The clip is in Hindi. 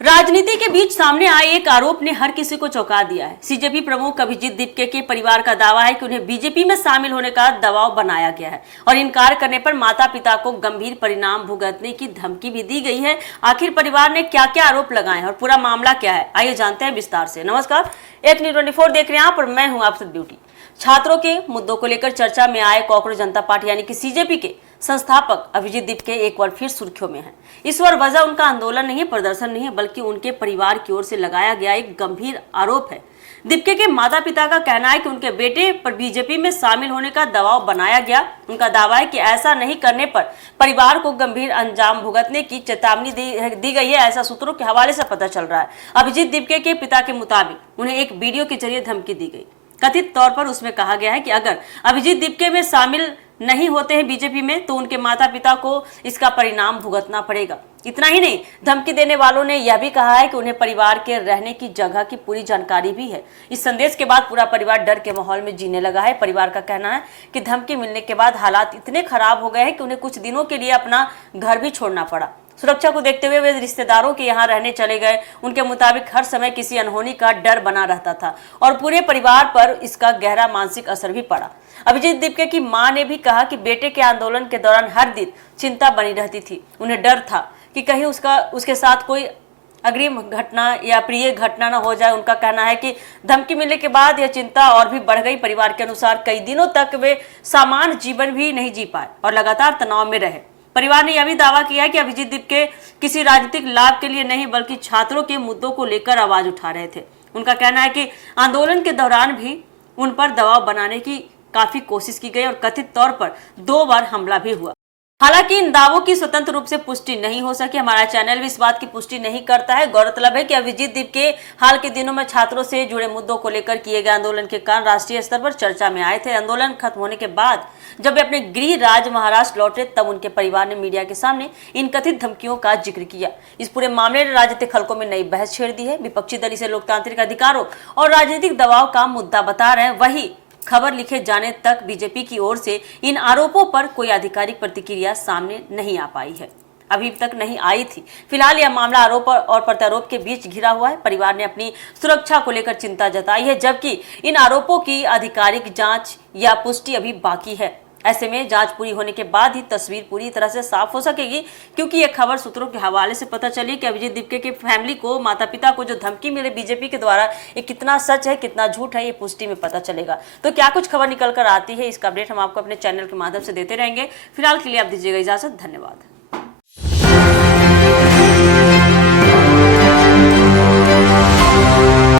राजनीति के बीच सामने आए एक आरोप ने हर किसी को चौंका दिया है। सीजेपी प्रमुख अभिजीत दीपके के परिवार का दावा है कि उन्हें बीजेपी में शामिल होने का दबाव बनाया गया है और इनकार करने पर माता पिता को गंभीर परिणाम भुगतने की धमकी भी दी गई है। आखिर परिवार ने क्या क्या आरोप लगाए हैं और पूरा मामला क्या है, आइए जानते हैं विस्तार से। नमस्कार, एक न्यूज़ 24 देख रहे हैं आप और मैं हूं आपसे ब्यूटी। छात्रों के मुद्दों को लेकर चर्चा में आए कांग्रेस जनता पार्टी यानी कि सीजेपी के संस्थापक अभिजीत दीपके एक बार फिर सुर्खियों में हैं। इस बार वजह उनका आंदोलन नहीं है, प्रदर्शन नहीं है, बल्कि उनके परिवार की ओर से लगाया गया एक गंभीर आरोप है। दीपके के माता पिता का कहना है कि उनके बेटे पर बीजेपी में शामिल होने का दबाव बनाया गया। उनका दावा है कि ऐसा नहीं करने पर परिवार को गंभीर अंजाम भुगतने की चेतावनी दी गई है, ऐसा सूत्रों के हवाले से पता चल रहा है। अभिजीत दीपके के पिता के मुताबिक उन्हें एक वीडियो के जरिए धमकी दी गई। कथित तौर पर उसमें कहा गया है कि अगर अभिजीत दीपके में शामिल नहीं होते हैं बीजेपी में तो उनके माता पिता को इसका परिणाम भुगतना पड़ेगा। इतना ही नहीं, धमकी देने वालों ने यह भी कहा है कि उन्हें परिवार के रहने की जगह की पूरी जानकारी भी है। इस संदेश के बाद पूरा परिवार डर के माहौल में जीने लगा है। परिवार का कहना है कि धमकी मिलने के बाद हालात इतने खराब हो गए हैं कि उन्हें कुछ दिनों के लिए अपना घर भी छोड़ना पड़ा। सुरक्षा को देखते हुए वे रिश्तेदारों के यहाँ रहने चले गए। उनके मुताबिक हर समय किसी अनहोनी का डर बना रहता था और पूरे परिवार पर इसका गहरा मानसिक असर भी पड़ा। अभिजीत दीपके की मां ने भी कहा कि बेटे के आंदोलन के दौरान हर दिन चिंता बनी रहती थी। उन्हें डर था कि कहीं उसके साथ कोई अग्रिम घटना या प्रिय घटना न हो जाए। उनका कहना है कि धमकी मिलने के बाद यह चिंता और भी बढ़ गई। परिवार के अनुसार कई दिनों तक वे सामान्य जीवन भी नहीं जी पाए और लगातार तनाव में रहे। परिवार ने यह भी दावा किया है कि अभिजीत दीपके किसी राजनीतिक लाभ के लिए नहीं बल्कि छात्रों के मुद्दों को लेकर आवाज उठा रहे थे। उनका कहना है कि आंदोलन के दौरान भी उन पर दबाव बनाने की काफी कोशिश की गई और कथित तौर पर 2 बार हमला भी हुआ। हालांकि इन दावों की स्वतंत्र रूप से पुष्टि नहीं हो सकी। हमारा चैनल भी इस बात की पुष्टि नहीं करता है। गौरतलब है कि अभिजीत दीपके हाल के दिनों में छात्रों से जुड़े मुद्दों को लेकर किए गए आंदोलन के कारण राष्ट्रीय स्तर पर चर्चा में आए थे। आंदोलन खत्म होने के बाद जब वे अपने गृह राज्य महाराष्ट्र लौटे तब उनके परिवार ने मीडिया के सामने इन कथित धमकियों का जिक्र किया। इस पूरे मामले ने राजनीतिक हलकों में नई बहस छेड़ दी है। विपक्षी दल इसे लोकतांत्रिक अधिकारों और राजनीतिक दबाव का मुद्दा बता रहे हैं। वही खबर लिखे जाने तक बीजेपी की ओर से इन आरोपों पर कोई आधिकारिक प्रतिक्रिया सामने नहीं आ पाई है, अभी तक नहीं आई थी। फिलहाल यह मामला आरोप और प्रत्यारोप के बीच घिरा हुआ है। परिवार ने अपनी सुरक्षा को लेकर चिंता जताई है, जबकि इन आरोपों की आधिकारिक जांच या पुष्टि अभी बाकी है। ऐसे में जांच पूरी होने के बाद ही तस्वीर पूरी तरह से साफ हो सकेगी, क्योंकि यह खबर सूत्रों के हवाले से पता चली कि अभिजीत दीपके के फैमिली को, माता पिता को जो धमकी मिले बीजेपी के द्वारा, ये कितना सच है कितना झूठ है, ये पुष्टि में पता चलेगा। तो क्या कुछ खबर निकल कर आती है, इसका अपडेट हम आपको अपने चैनल के माध्यम से देते रहेंगे। फिलहाल के लिए आप दीजिएगा इजाजत। धन्यवाद।